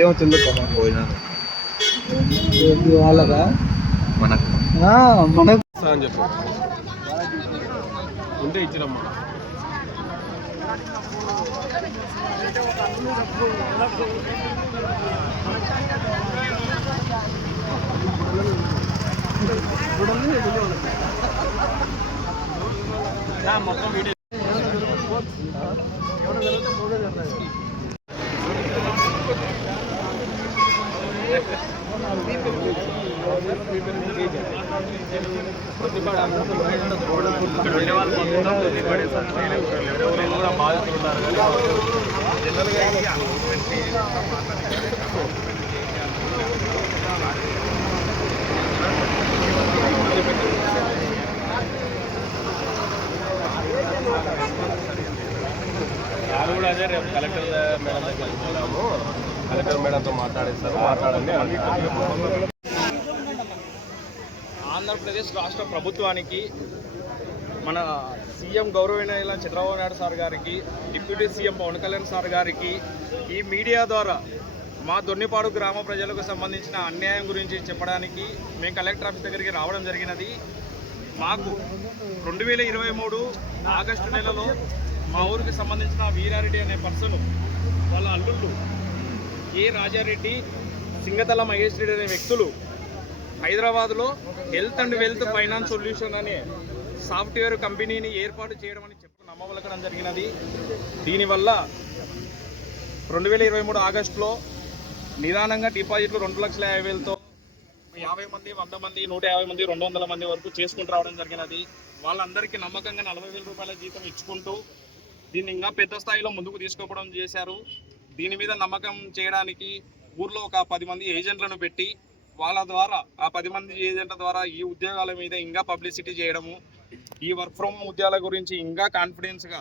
ఏమవుతుందో పోయినా వాళ్ళగా మనకు అని చెప్పు ఉంటే ఇచ్చినమ్మా. మొత్తం వీడియో బాధితులు ఉన్నారు జనరల్గా వాళ్ళు కూడా అదే రేపు కలెక్టర్ మేడం దగ్గర వెళ్తున్నాము, కలెక్టర్ మేడంతో మాట్లాడేస్తారు, మాట్లాడండి. ఆంధ్రప్రదేశ్ రాష్ట్ర ప్రభుత్వానికి, మన సీఎం గౌరవనీయులైన చంద్రబాబు నాయుడు సార్ గారికి, deputy CM Pawan Kalyan sir గారికి ఈ మీడియా ద్వారా మా దొన్నిపాడు గ్రామ ప్రజలకు సంబంధించిన అన్యాయం గురించి చెప్పడానికి మేము కలెక్టర్ ఆఫీస్ దగ్గరికి రావడం జరిగినది. మాకు 2023 ఆగస్టు నెలలో మా ఊరికి సంబంధించిన వీరారెడ్డి అనే పర్సన్ వాళ్ళ అల్లుళ్ళు కె రాజారెడ్డి, సింగతల మహేష్ రెడ్డి అనే వ్యక్తులు హైదరాబాద్లో health and wealth finance solution అనే సాఫ్ట్వేర్ కంపెనీని ఏర్పాటు చేయడం అని నమ్మవలకడం జరిగినది. దీనివల్ల 2023 ఆగస్టులో నిదానంగా డిపాజిట్లు 2,50,000తో 50 మంది, 100 మంది, 150 మంది, 200 మంది వరకు చేసుకుంటూ రావడం జరిగినది. వాళ్ళందరికీ నమ్మకంగా 40,000 రూపాయల జీతం ఇచ్చుకుంటూ దీన్ని ఇంకా పెద్ద స్థాయిలో ముందుకు తీసుకోవడం చేశారు. దీని మీద నమ్మకం చేయడానికి ఊర్లో ఒక 10 మంది ఏజెంట్లను పెట్టి వాళ్ళ ద్వారా, ఆ 10 మంది ఏజెంట్ల ద్వారా ఈ ఉద్యోగాల మీద ఇంకా పబ్లిసిటీ చేయడము, ఈ వర్క్ ఫ్రమ్ ఉద్యోగాల గురించి ఇంకా కాన్ఫిడెన్స్గా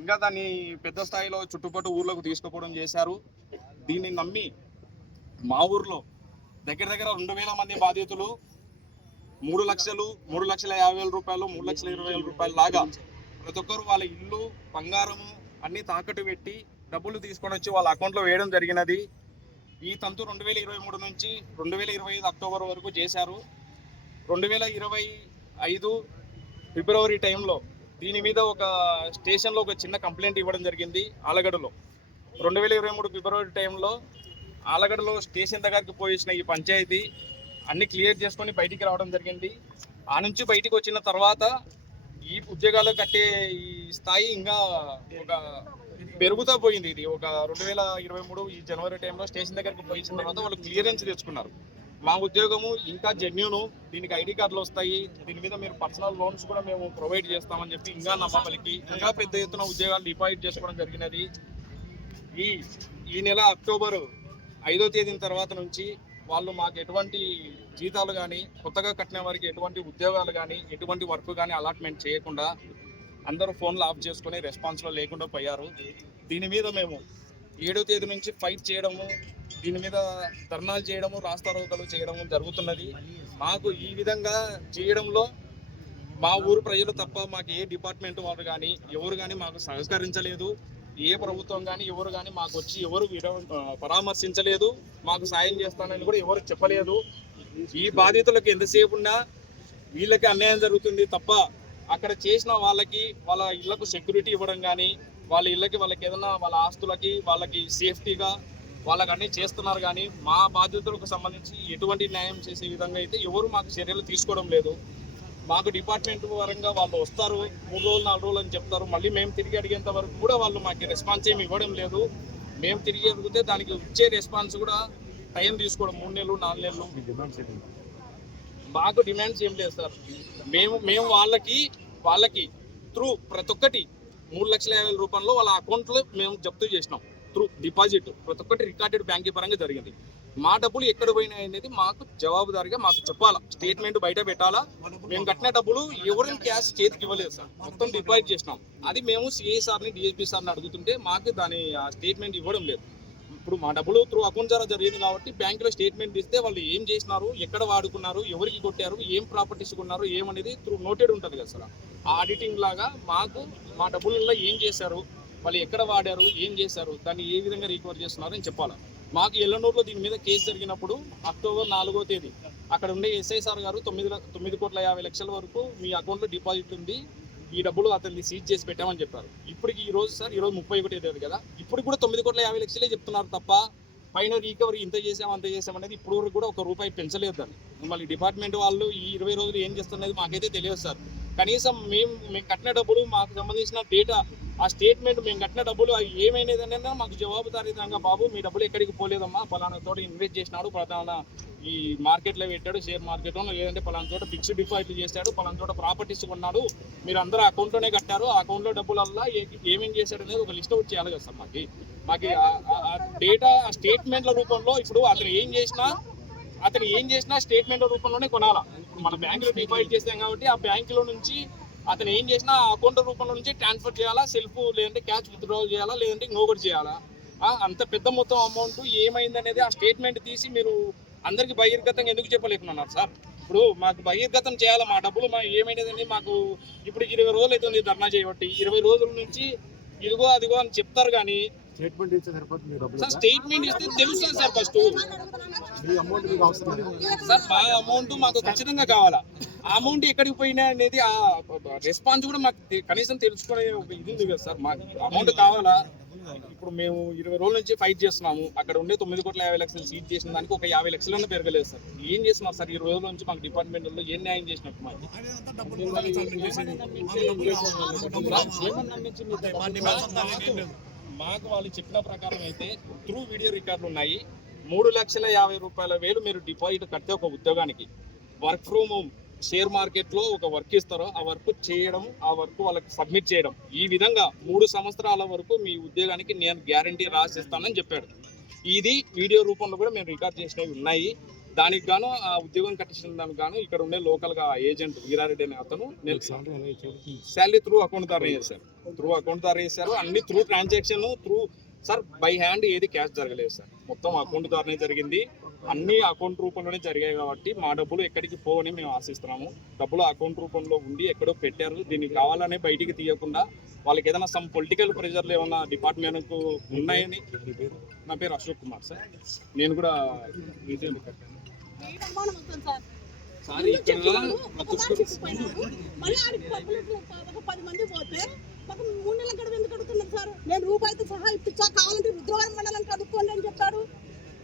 ఇంకా దాన్ని పెద్ద స్థాయిలో చుట్టుపట్టు ఊర్లకు తీసుకుపోవడం చేశారు. దీన్ని నమ్మి మా ఊర్లో దగ్గర 2,000 మంది బాధితులు 3,50,000 రూపాయలు, 3,20,000 రూపాయలు లాగా ప్రతి ఒక్కరు వాళ్ళ ఇల్లు, బంగారము అన్నీ తాకట్టు పెట్టి డబ్బులు తీసుకొని వచ్చి వాళ్ళ అకౌంట్లో వేయడం జరిగినది. ఈ తంతు 2023 నుంచి 2025 అక్టోబర్ వరకు చేశారు. 2025 ఫిబ్రవరి టైంలో దీని మీద ఒక స్టేషన్లో ఒక చిన్న కంప్లైంట్ ఇవ్వడం జరిగింది ఆలగడ్డలో. 2023 ఫిబ్రవరి టైంలో ఆలగడ్డలో స్టేషన్ దగ్గరికి పోయించిన ఈ పంచాయతీ అన్ని క్లియర్ చేసుకొని బయటికి రావడం జరిగింది. ఆ నుంచి బయటికి వచ్చిన తర్వాత ఈ ఉద్యోగాలు కట్టే ఈ స్థాయి ఇంకా ఒక పెరుగుతూ పోయింది. ఇది ఒక 2023 ఈ జనవరి టైంలో స్టేషన్ దగ్గరికి పోయించిన తర్వాత వాళ్ళు క్లియరెన్స్ తెచ్చుకున్నారు. మా ఉద్యోగము ఇంకా జెన్యూను, దీనికి ఐడి కార్డులు వస్తాయి, దీని మీద మీరు పర్సనల్ లోన్స్ కూడా మేము ప్రొవైడ్ చేస్తామని చెప్పి ఇంకా నమ్మబలికి ఇంకా పెద్ద ఎత్తున ఉద్యోగాలు డిపాజిట్ చేసుకోవడం జరిగినది. ఈ నెల అక్టోబర్ 5వ తేదీ తర్వాత నుంచి వాళ్ళు మాకు ఎటువంటి జీతాలు కానీ, కొత్తగా కట్టిన వారికి ఎటువంటి ఉద్యోగాలు కానీ, ఎటువంటి వర్క్ కానీ అలాట్మెంట్ చేయకుండా అందరూ ఫోన్లు ఆఫ్ చేసుకొని రెస్పాన్స్లో లేకుండా పోయారు. దీని మీద మేము 7వ తేదీ నుంచి ఫైట్ చేయడము, దీని మీద ధర్నాలు చేయడము, రాస్తారోకలు చేయడము జరుగుతున్నది. మాకు ఈ విధంగా చేయడంలో మా ఊరు ప్రజలు తప్ప మాకు ఏ డిపార్ట్మెంట్ వారు కానీ ఎవరు కానీ మాకు సహకరించలేదు. ఏ ప్రభుత్వం కానీ ఎవరు కానీ మాకు వచ్చి ఎవరు పరామర్శించలేదు. మాకు సాయం చేస్తానని కూడా ఎవరు చెప్పలేదు. ఈ బాధితులకు ఎంతసేపు ఉన్నా వీళ్ళకి అన్యాయం జరుగుతుంది తప్ప అక్కడ చేసిన వాళ్ళకి వాళ్ళ ఇళ్లకు సెక్యూరిటీ ఇవ్వడం కానీ, వాళ్ళ ఇళ్ళకి వాళ్ళకి ఏదైనా వాళ్ళ ఆస్తులకి వాళ్ళకి సేఫ్టీగా వాళ్ళకి అన్నీ చేస్తున్నారు. కానీ మా బాధితులకు సంబంధించి ఎటువంటి న్యాయం చేసే విధంగా అయితే ఎవరు మాకు చర్యలు తీసుకోవడం లేదు. మాకు డిపార్ట్మెంట్ పరంగా వాళ్ళు వస్తారు, 3 రోజులు 4 రోజులు అని చెప్తారు. మళ్ళీ మేము తిరిగి అడిగేంత వరకు కూడా వాళ్ళు మాకు రెస్పాన్స్ ఏమి ఇవ్వడం లేదు. మేము తిరిగి అడిగితే దానికి ఇచ్చే రెస్పాన్స్ కూడా టైం తీసుకోవడం 3 నెలలు 4 నెలలు. మాకు డిమాండ్స్ ఏం లేదు సార్. మేము వాళ్ళకి త్రూ ప్రతి ఒక్కటి 3,50,000 రూపాయలు వాళ్ళ అకౌంట్లో మేము జప్తు చేసినాం. త్రూ డిపాజిట్ ప్రతి ఒక్కటి రికార్డెడ్ బ్యాంకింగ్ పరంగా జరిగింది. మా డబ్బులు ఎక్కడ పోయినాయి అనేది మాకు జవాబుదారిగా మాకు చెప్పాలా, స్టేట్మెంట్ బయట పెట్టాలా. మేము కట్టిన డబ్బులు ఎవరిని క్యాష్ చేతికి ఇవ్వలేదు సార్, మొత్తం డిపాజిట్ చేసినాం. అది మేము సిఐ సార్ని, డిఎస్పీ సార్ని అడుగుతుంటే మాకు దాని స్టేట్మెంట్ ఇవ్వడం లేదు. ఇప్పుడు మా డబ్బులు త్రూ అకౌంట్ ద్వారా జరిగింది కాబట్టి బ్యాంకులో స్టేట్మెంట్ ఇస్తే వాళ్ళు ఏం చేసినారు, ఎక్కడ వాడుకున్నారు, ఎవరికి కొట్టారు, ఏం ప్రాపర్టీస్ కొన్నారు, ఏమనేది త్రూ నోటెడ్ ఉంటుంది కదా సార్. ఆ ఆడిటింగ్ లాగా మాకు మా డబ్బులలో ఏం చేశారు, వాళ్ళు ఎక్కడ వాడారు, ఏం చేశారు, దాన్ని ఏ విధంగా రికవర్ చేస్తున్నారు అని చెప్పాలి. మాకు ఎల్లనూరులో దీని మీద కేసు జరిగినప్పుడు అక్టోబర్ 4వ తేదీ అక్కడ ఉండే ఎస్ఐసార్ గారు 9,50,00,000 వరకు మీ అకౌంట్లో డిపాజిట్ ఉంది, ఈ డబ్బులు అతన్ని సీజ్ చేసి పెట్టామని చెప్పారు. ఇప్పటికి ఈ రోజు సార్, ఈ రోజు 31వ తేదీ కదా, ఇప్పుడు కూడా 9,50,00,000 చెప్తున్నారు తప్ప పైన రికవరీ ఇంత చేసాం అంత చేసాం అనేది ఇప్పుడు వరకు కూడా ఒక రూపాయి పెంచలేదు దాన్ని. మళ్ళీ డిపార్ట్మెంట్ వాళ్ళు ఈ 20 రోజులు ఏం చేస్తున్నది మాకైతే తెలియదు సార్. కనీసం మేము కట్టిన డబ్బులు, మాకు సంబంధించిన డేటా, ఆ స్టేట్మెంట్, మేము కట్టిన డబ్బులు అవి ఏమైనది అనేది మాకు జవాబుదారీతంగా, బాబు మీ డబ్బులు ఎక్కడికి పోలేదమ్మా, పలానా తోట ఇన్వెస్ట్ చేసినాడు, పలానా ఈ మార్కెట్లో పెట్టాడు, షేర్ మార్కెట్లో, లేదంటే పలానా చోట ఫిక్స్డ్ డిపాజిట్లు చేశాడు, పలానా చోట ప్రాపర్టీస్ కొన్నాడు, మీరు అందరూ అకౌంట్లోనే కట్టారు, ఆ అకౌంట్లో డబ్బులల్లా ఏమేం చేశాడు అనేది ఒక లిస్ట్ అవుట్ చేయాలి కదా సార్. మాకు ఆ డేటా స్టేట్మెంట్ల రూపంలో, ఇప్పుడు అతను ఏం చేసినా స్టేట్మెంట్ల రూపంలోనే కొనాలా. ఇప్పుడు మన బ్యాంకులో డిపాజిట్ చేస్తాం కాబట్టి ఆ బ్యాంకులో నుంచి అతను ఏం చేసినా ఆ అకౌంట్ రూపంలో నుంచి ట్రాన్స్ఫర్ చేయాలా, సెల్ఫ్ లేదంటే క్యాష్ విత్డ్రావల్ చేయాలా, లేదంటే ఇంకొకటి చేయాలా. అంత పెద్ద మొత్తం అమౌంట్ ఏమైంది అనేది ఆ స్టేట్మెంట్ తీసి మీరు అందరికి బహిర్గతంగా ఎందుకు చెప్పలేకున్నారు సార్? ఇప్పుడు మాకు బహిర్గతం చేయాలి, మా డబ్బులు ఏమైనదని. మాకు ఇప్పుడు 20 రోజులు అవుతుంది ధర్నా చేయబట్టి, 20 రోజుల నుంచి ఇదిగో అదిగో అని చెప్తారు కానీ స్టేట్మెంట్ ఇస్తే సరిపోతుంది సార్. స్టేట్మెంట్ ఇస్తే తెలుస్తుంది సార్. ఫస్ట్ సార్ మా అమౌంట్ మాకు ఖచ్చితంగా కావాలా, ఆ అమౌంట్ ఎక్కడికి పోయినా అనేది ఆ రెస్పాన్స్ కూడా మాకు కనీసం తెలుసుకునే ఒక ఇది ఉంది కదా సార్. మాకు అమౌంట్ కావాలా. ఇప్పుడు మేము 20 రోజుల నుంచి ఫైట్ చేస్తున్నాము, అక్కడ ఉండే 9,50,00,000 సీజ్ చేసిన దానికి ఒక 50,00,000 పెరగలేదు సార్. ఏం చేస్తున్నారు సార్ 20 రోజుల నుంచి? మాకు డిపార్ట్మెంట్లో ఏం న్యాయం చేసినట్టు మాకు మాకు వాళ్ళు చెప్పిన ప్రకారం అయితే త్రూ వీడియో రికార్డులు ఉన్నాయి. 3,50,000 మీరు డిపాజిట్ కడితే ఒక ఉద్యోగానికి వర్క్ ఫ్రమ్ హోమ్ షేర్ మార్కెట్లో ఒక వర్క్ ఇస్తారో ఆ వర్క్ చేయడం, ఆ వర్క్ వాళ్ళకి సబ్మిట్ చేయడం, ఈ విధంగా 3 సంవత్సరాల వరకు మీ ఉద్యోగానికి నేను గ్యారంటీ రాసిస్తానని చెప్పాడు. ఇది వీడియో రూపంలో కూడా మేము రికార్డ్ చేసినవి ఉన్నాయి. దానికి గాను ఆ ఉద్యోగం కట్టించిన దానికి గాను ఇక్కడ ఉండే లోకల్గా ఏజెంట్ వీరారెడ్డి అనే అతను శాలరీ త్రూ అకౌంట్ ద్వారా చేశారు. అన్ని through transaction through sir. By hand ఏది క్యాష్ జరగలేదు సార్, మొత్తం అకౌంట్ ద్వారానే జరిగింది. అన్ని అకౌంట్ రూపంలోనే జరిగాయి కాబట్టి మా డబ్బులు ఎక్కడికి పోవని మేము ఆశిస్తున్నాము. డబ్బులు అకౌంట్ రూపంలో ఉండి ఎక్కడో పెట్టారు, దీన్ని కావాలనే బయటికి తీయకుండా వాళ్ళకి ఏదైనా సమ్ పొలిటికల్ ప్రెషర్లు ఏమన్నా డిపార్ట్మెంట్కు ఉన్నాయని. నా పేరు అశోక్ కుమార్ సార్, నేను కూడా సార్ ఇక్కడ నేను రూపాయితో సహా ఇప్పించా, కావాలంటే రుద్రవరం మండలం కనుక్కోండి అని చెప్పాడు.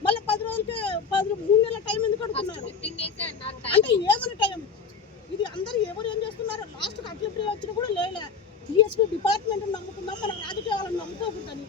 మళ్ళీ 10 రోజులకి 3 నెలల టైం ఎందుకు అడుగుతున్నారు? అంటే ఏమైనా టైం ఇది? అందరూ ఎవరు ఏం చేస్తున్నారు? లాస్ట్ అట్లే వచ్చినా కూడా లేలే. డిఎస్పీ డిపార్ట్మెంట్ నమ్ముకుందాం, మన రాజకీయ వాళ్ళని నమ్ముకోకూడదని.